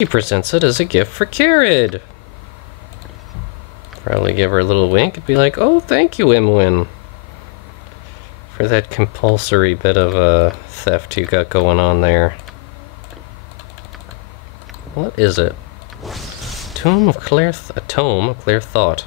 He presents it as a gift for Kered. Probably give her a little wink and be like, "Oh, thank you, Ivanne, for that compulsory bit of theft you got going on there." What is it? A tome of clear thought.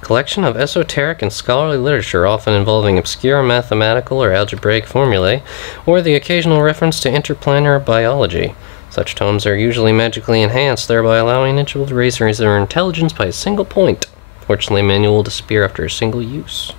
Collection of esoteric and scholarly literature, often involving obscure mathematical or algebraic formulae, or the occasional reference to interplanar biology. Such tomes are usually magically enhanced, thereby allowing an individual to raise their intelligence by a single point. Fortunately, manual will disappear after a single use.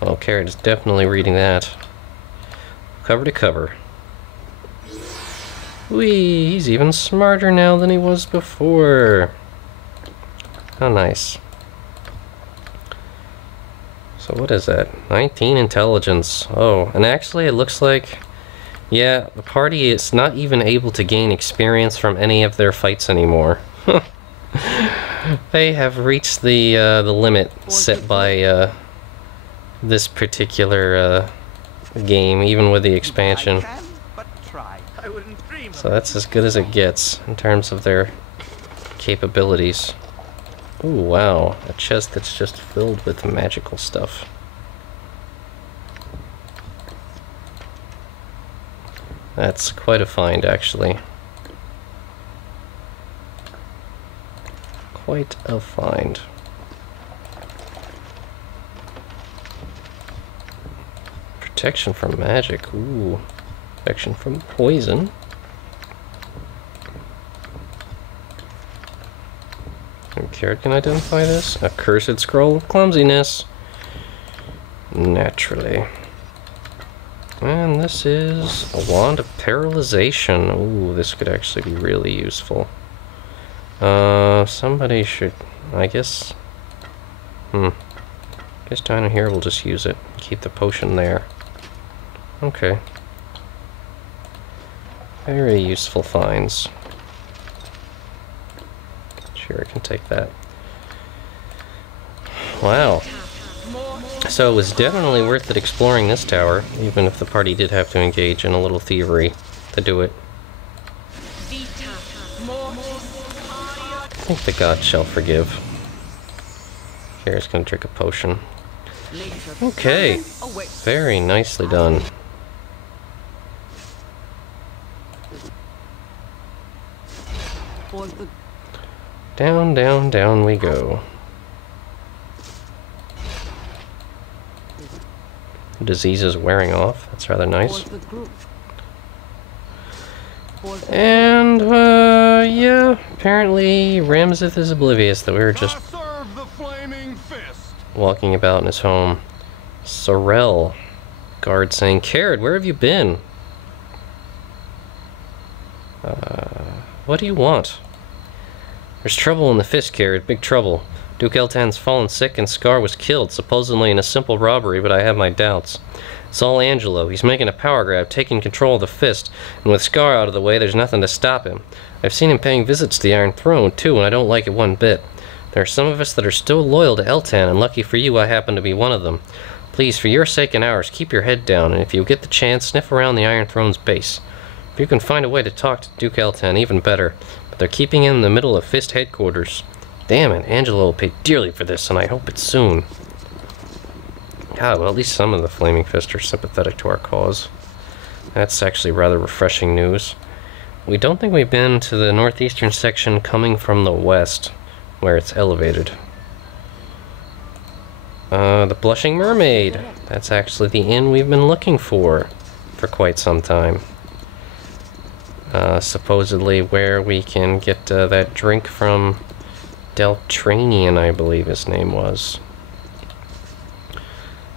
Well, Kered is definitely reading that. Cover to cover. Whee! He's even smarter now than he was before. How nice. So what is that? 19 intelligence. Oh, and actually it looks like, yeah, the party is not even able to gain experience from any of their fights anymore. They have reached the limit set by this particular game, even with the expansion. So that's as good as it gets in terms of their capabilities. Ooh, wow, a chest that's just filled with magical stuff. That's quite a find, actually. Quite a find. Protection from magic, ooh. Protection from poison. And Kered can identify this. A cursed scroll of clumsiness. Naturally. And this is a wand of paralyzation. Ooh, this could actually be really useful. Somebody should, I guess. Guess down here we'll just use it. Keep the potion there. Okay. Very useful finds. Sure, I can take that. Wow. So it was definitely worth it exploring this tower, even if the party did have to engage in a little thievery to do it. I think the gods shall forgive. Here's gonna drink a potion. Okay. Very nicely done. Down, down, down we go. The disease is wearing off. That's rather nice. And, yeah, apparently Ramseth is oblivious that we were just walking about in his home. Sorrel, guard saying, "Kered, where have you been? What do you want?" "There's trouble in the fist, Kered, big trouble. Duke Eltan's fallen sick and Scar was killed, supposedly in a simple robbery, but I have my doubts. It's all Angelo. He's making a power grab, taking control of the fist, and with Scar out of the way, there's nothing to stop him. I've seen him paying visits to the Iron Throne, too, and I don't like it one bit. There are some of us that are still loyal to Eltan, and lucky for you, I happen to be one of them. Please, for your sake and ours, keep your head down, and if you get the chance, sniff around the Iron Throne's base. If you can find a way to talk to Duke Eltan, even better, but they're keeping him in the middle of Fist headquarters. Damn it, Angelo will pay dearly for this, and I hope it's soon." God, well, at least some of the Flaming Fist are sympathetic to our cause. That's actually rather refreshing news. We don't think we've been to the northeastern section coming from the west, where it's elevated. The Blushing Mermaid. That's actually the inn we've been looking for quite some time. Supposedly where we can get that drink from Deltranian, I believe his name was,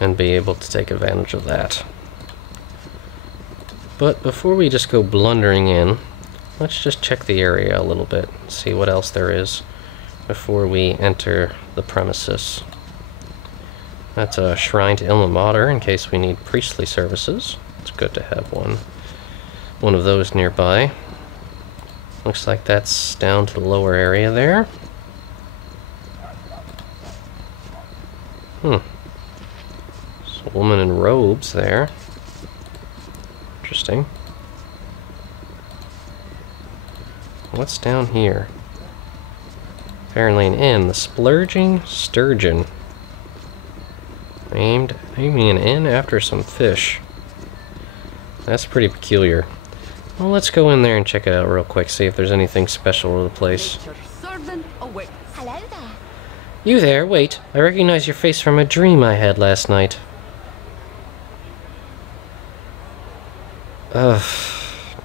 and be able to take advantage of that. But before we just go blundering in, let's just check the area a little bit, see what else there is before we enter the premises. That's a shrine to Ilma Mater in case we need priestly services. It's good to have one of those nearby. Looks like that's down to the lower area there. There's a woman in robes there. Interesting. What's down here? Apparently an inn. The Splurging Sturgeon. Aiming an inn after some fish. That's pretty peculiar. Well, let's go in there and check it out real quick, see if there's anything special to the place. Hello there. You there, wait. I recognize your face from a dream I had last night. Ugh.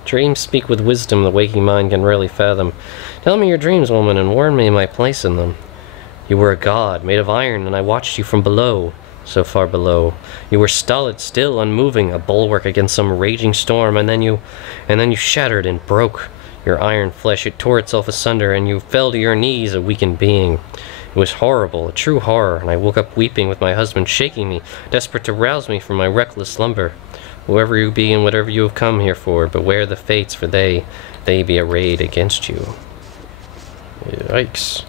Dreams speak with wisdom the waking mind can rarely fathom. Tell me your dreams, woman, and warn me of my place in them. You were a god, made of iron, and I watched you from below. So far below. You were stolid, still, unmoving, a bulwark against some raging storm, and then you shattered and broke. Your iron flesh, it tore itself asunder, and you fell to your knees, a weakened being. It was horrible, a true horror, and I woke up weeping with my husband shaking me, desperate to rouse me from my reckless slumber. Whoever you be and whatever you have come here for, beware the fates, for they be arrayed against you. Yikes.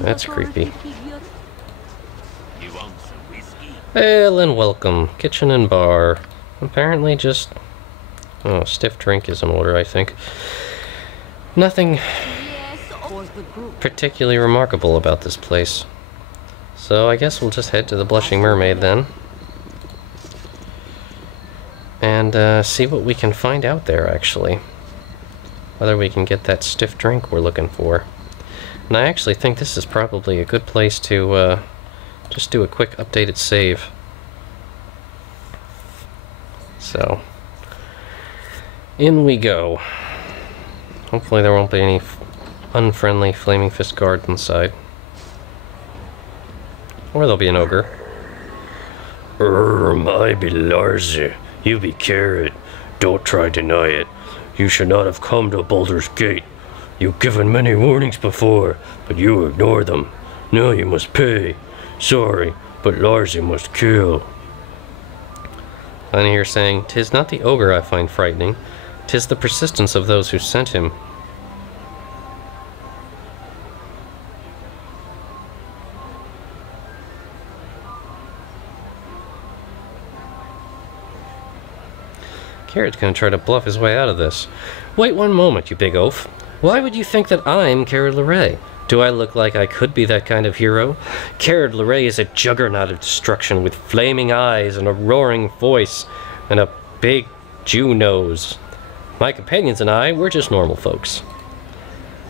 That's creepy. Hail and welcome. Kitchen and bar. Apparently just... oh, stiff drink is in order, I think. Nothing particularly remarkable about this place. So I guess we'll just head to the Blushing Mermaid then. And see what we can find out there, actually. Whether we can get that stiff drink we're looking for. And I actually think this is probably a good place to just do a quick updated save. So, in we go. Hopefully there won't be any unfriendly flaming fist guards inside. Or there'll be an ogre. I be Lerze. You be Kered. Don't try deny it. You should not have come to Baldur's Gate. You've given many warnings before, but you ignore them. Now you must pay. Sorry, but Lerze must kill. I hear saying, "'Tis not the ogre I find frightening, 'tis the persistence of those who sent him." Kered's gonna try to bluff his way out of this. Wait one moment, you big oaf. Why would you think that I'm Kered Larae? Do I look like I could be that kind of hero? Kered Larae is a juggernaut of destruction with flaming eyes and a roaring voice and a big Jew nose. My companions and I, we're just normal folks.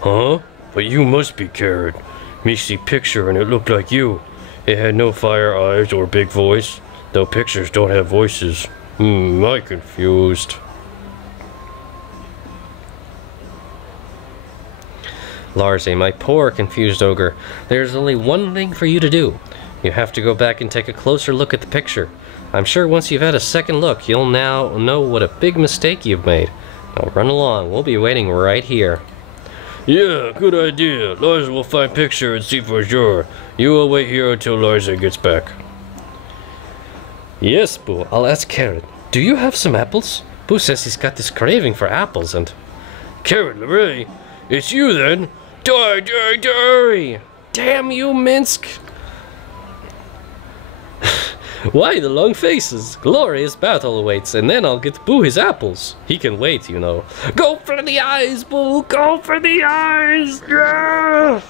Huh? But you must be Kered. Me see picture and it looked like you. It had no fire eyes or big voice, though pictures don't have voices. I confused. Lerze, my poor confused ogre, there's only one thing for you to do. You have to go back and take a closer look at the picture. I'm sure once you've had a second look, you'll now know what a big mistake you've made. Now run along, we'll be waiting right here. Yeah, good idea. Lerze will find picture and see for sure. You will wait here until Lerze gets back. Yes, Boo, I'll ask Kered. Do you have some apples? Boo says he's got this craving for apples and... Kered Larae? It's you then? Die, die, die! Damn you, Minsc! Why the long faces? Glorious battle awaits, and then I'll get Boo his apples. He can wait, you know. Go for the eyes, Boo! Go for the eyes! Yeah!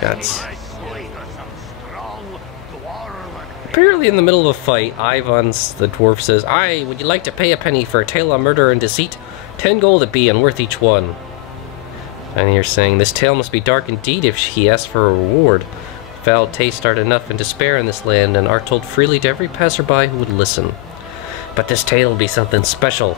That's... Apparently in the middle of a fight, Ivanne, the dwarf, says, "Aye, would you like to pay a penny for a tale of murder and deceit? 10 gold it be, and worth each one." And you're saying, "This tale must be dark indeed if he asks for a reward. Foul tastes are enough in despair in this land, and are told freely to every passerby who would listen. But this tale will be something special.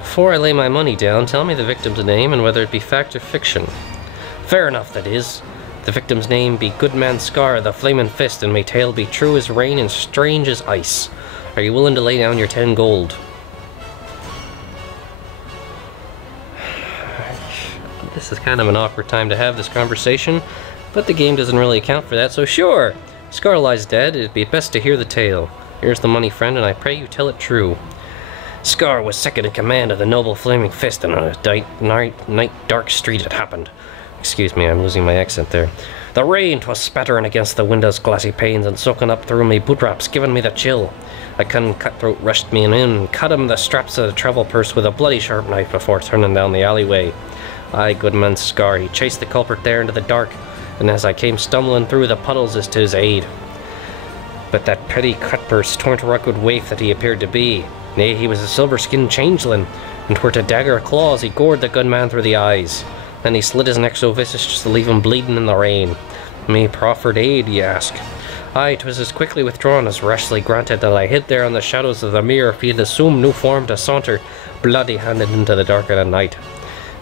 Before I lay my money down, tell me the victim's name and whether it be fact or fiction." "Fair enough, that is. The victim's name be Goodman Scar, the Flamin' Fist, and may tale be true as rain and strange as ice. Are you willing to lay down your 10 gold? This is kind of an awkward time to have this conversation, but the game doesn't really account for that, so sure! Scar lies dead, it'd be best to hear the tale. Here's the money, friend, and I pray you tell it true. Scar was second in command of the noble Flaming Fist, and on a night dark street it happened. Excuse me, I'm losing my accent there. The rain 'twas spattering against the window's glassy panes and soaking up through me boot wraps, giving me the chill. A cunning cutthroat rushed me in and cut him the straps of the travel purse with a bloody sharp knife before turning down the alleyway. Aye, Goodman Scar, he chased the culprit there into the dark, and as I came stumbling through the puddles as to his aid. But that petty cutpurse torn't a rugged waif that he appeared to be. Nay, he was a silver-skinned changeling, and twert a dagger of claws he gored the good man through the eyes. Then he slit his neck so vicious just to leave him bleeding in the rain. Me proffered aid, ye ask? Aye, 'twas as quickly withdrawn as rashly granted that I hid there in the shadows of the mere field, assumed new form to saunter, bloody-handed into the dark of the night.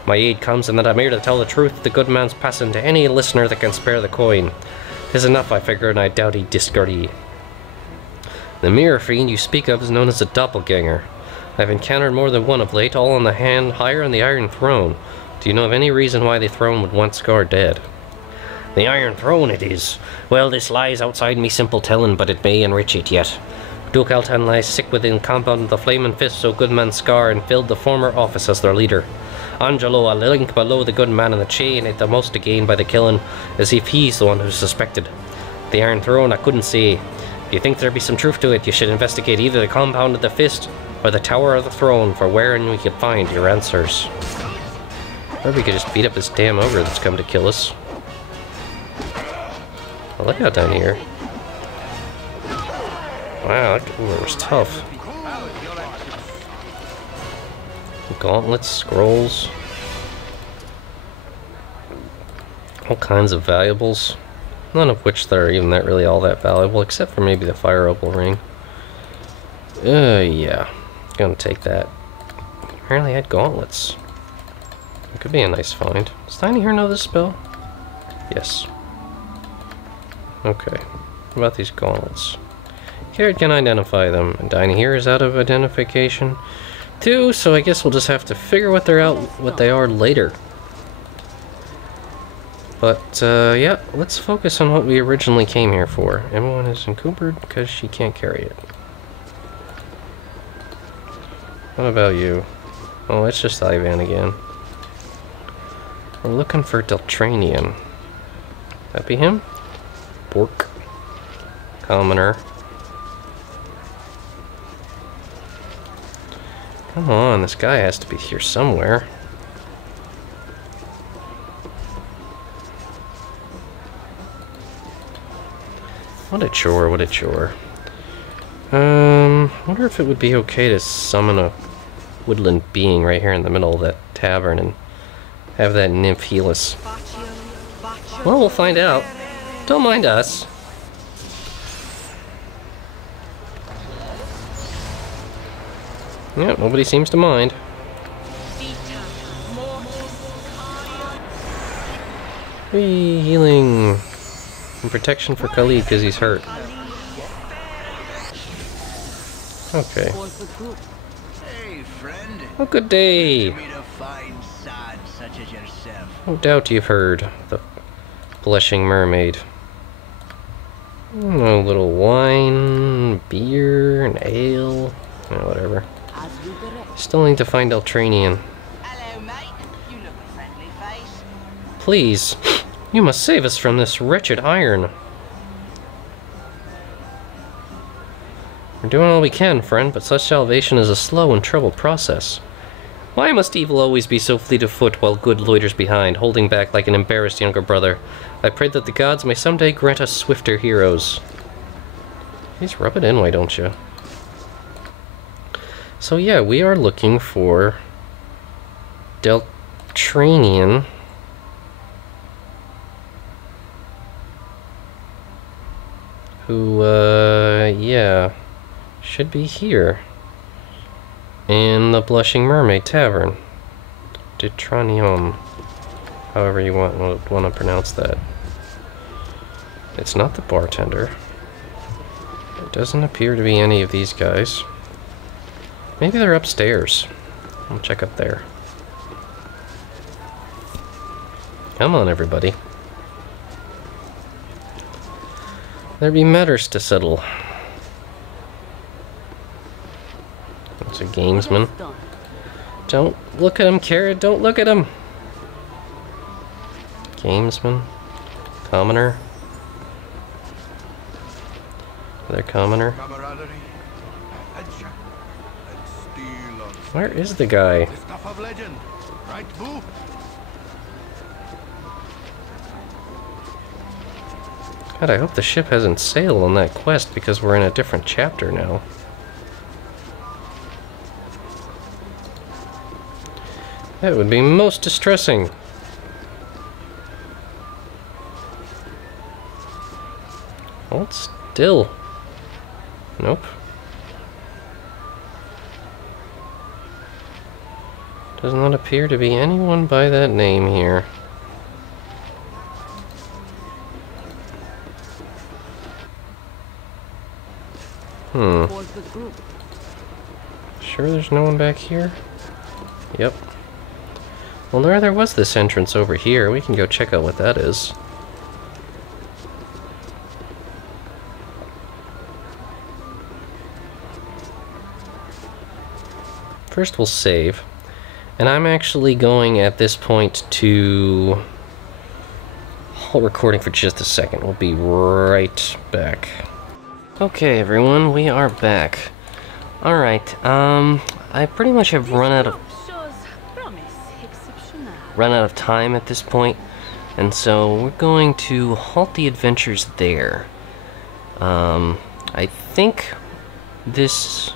My aid comes in that I'm here to tell the truth, the good man's passing to any listener that can spare the coin. 'Tis enough, I figure, and I doubt he discardie. The mirror fiend you speak of is known as a doppelganger. I've encountered more than one of late, all on the hand higher on the Iron Throne. Do you know of any reason why the throne would want Scar dead? The Iron Throne it is. Well, this lies outside me simple telling, but it may enrich it yet. Duke Altan lies sick within compound of the Flaming Fist, so Goodman Scar and filled the former office as their leader. Angelo, a link below the good man in the chain, had the most to gain by the killing, as if he's the one who's suspected. The Iron Throne, I couldn't say. If you think there be some truth to it, you should investigate either the compound of the Fist or the Tower of the Throne, for wherein we could find your answers. Or we could just beat up this damn ogre that's come to kill us. Oh, look out down here. Wow, that ogre was tough. Gauntlets, scrolls. All kinds of valuables. None of which that are even really all that valuable, except for maybe the fire opal ring. Yeah. Gonna take that. Apparently I had gauntlets. It could be a nice find. Does Tiny here know this spell? Yes. Okay. What about these gauntlets? Kered can identify them, and Tiny here is out of identification too, so I guess we'll just have to figure what they are later. But, yeah, let's focus on what we originally came here for. Everyone is encumbered because she can't carry it. What about you? Oh, it's just Ivanne again. We're looking for Deltranian. That be him? Bork. Commoner. Come on, this guy has to be here somewhere. What a chore, what a chore. Wonder if it would be okay to summon a woodland being right here in the middle of that tavern and have that nymph heal us. Well, we'll find out. Don't mind us. Yeah, nobody seems to mind. Whee, healing. And protection for Khalid because he's hurt. Okay. Oh, good day. No doubt you've heard the blushing mermaid. A little wine, beer, and ale, whatever. Still need to find Deltranian. Hello, mate. You look a friendly face. Please, you must save us from this wretched iron. We're doing all we can, friend, but such salvation is a slow and troubled process. Why must evil always be so fleet of foot while good loiters behind, holding back like an embarrassed younger brother? I pray that the gods may someday grant us swifter heroes. Please rub it in, why don't you? So yeah, we are looking for Deltranian. Who, yeah, should be here. In the Blushing Mermaid Tavern. Detranium. However you want to pronounce that. It's not the bartender. It doesn't appear to be any of these guys. Maybe they're upstairs. I'll check up there. Come on, everybody. There be matters to settle. That's a gamesman. Don't look at him, Kered. Don't look at him. Gamesman. Commoner? Another commoner? Camaraderie, adventure, and steel on Where is the guy? the stuff of legend. Right, boo? God, I hope the ship hasn't sailed on that quest because we're in a different chapter now. That would be most distressing. Hold still. Nope. Does not appear to be anyone by that name here. Sure there's no one back here? Yep. Well, there was this entrance over here. We can go check out what that is. First we'll save. And I'm actually going at this point to hold recording for just a second. We'll be right back. Okay, everyone, we are back. Alright, I pretty much have run out of time at this point, and so we're going to halt the adventures there. I think this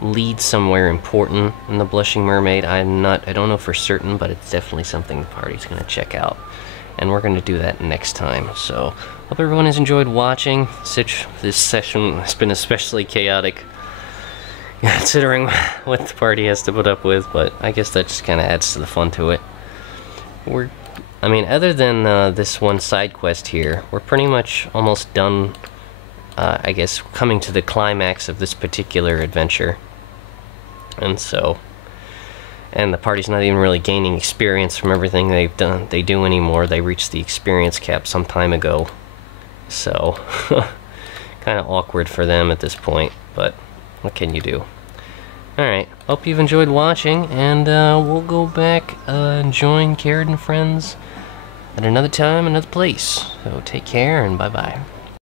leads somewhere important in the Blushing Mermaid. I don't know for certain, but it's definitely something the party's gonna check out. And we're gonna do that next time. So, hope everyone has enjoyed watching. This session has been especially chaotic, considering what the party has to put up with, but I guess that just kinda adds to the fun to it. I mean, other than this one side quest here, we're pretty much almost done, I guess, coming to the climax of this particular adventure. And so, and the party's not even really gaining experience from everything they do anymore. They reached the experience cap some time ago. So, kind of awkward for them at this point, but what can you do? Alright, hope you've enjoyed watching, and we'll go back and join Kered and friends at another time, another place. So take care, and bye-bye.